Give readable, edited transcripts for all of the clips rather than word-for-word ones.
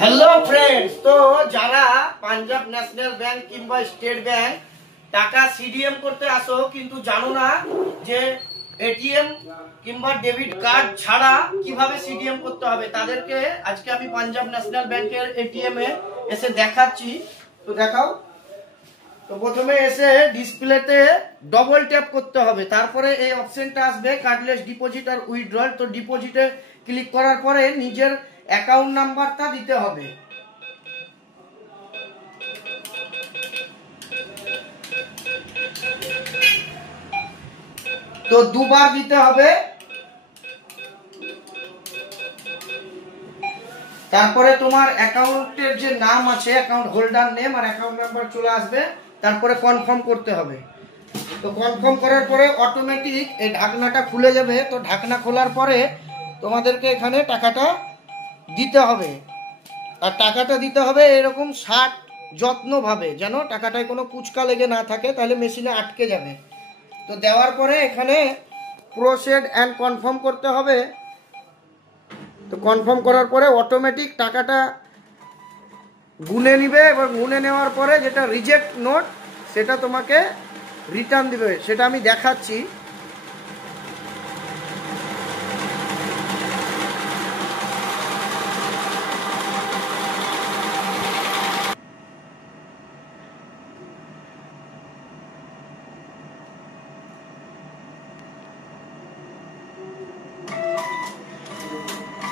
Hello friends, তো যারা Punjab national bank কিংবা স্টেট ব্যাংক টাকা সিডিএম করতে আসো কিন্তু জানো না যে এটিএম কিংবা ডেবিট কার্ড ছাড়া কিভাবে সিডিএম করতে হবে, তাদেরকে আজকে আমি পাঞ্জাব ন্যাশনাল ব্যাংকের এটিএম এ এসে দেখাচ্ছি। তো দেখাও। তো প্রথমে এসে ডিসপ্লেতে ডবল ট্যাপ করতে হবে, তারপরে এই অপশনটা আসবে কার্ডলেস ডিপোজিট আর উইথড্রল। তো ডিপোজিটে ক্লিক করার পরে নিজের অ্যাকাউন্ট নাম্বারটা দিতে হবে। তো দুবার দিতে হবে। তারপরে তোমার অ্যাকাউন্টের যে নাম আছে, অ্যাকাউন্ট হোল্ডার নেম আর অ্যাকাউন্ট নাম্বার চলে আসবে। তারপরে কনফার্ম করতে হবে। তো কনফার্ম করার পরে অটোমেটিক এই ঢাকনাটা খুলে যাবে। তো ঢাকনা খোলার পরে তোমাদেরকে এখানে টাকাটা দিতে হবে। আর টাকাটা দিতে হবে এরকম যত্নভাবে, যেন টাকাটায় কোনো কুচকা লেগে না থাকে, তাহলে মেশিনে আটকে যাবে। তো দেওয়ার পরে এখানে প্রসিড অ্যান্ড কনফার্ম করতে হবে। তো কনফার্ম করার পরে অটোমেটিক টাকাটা গুনে নিবে। এবার গুনে নেওয়ার পরে যেটা রিজেক্ট নোট সেটা তোমাকে রিটার্ন দিবে, সেটা আমি দেখাচ্ছি।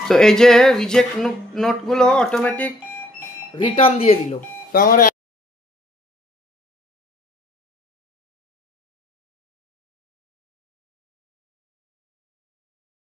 তো এই যে রিজেক্ট নোটগুলো অটোমেটিক রিটার্ন দিয়ে দিল। তো আমার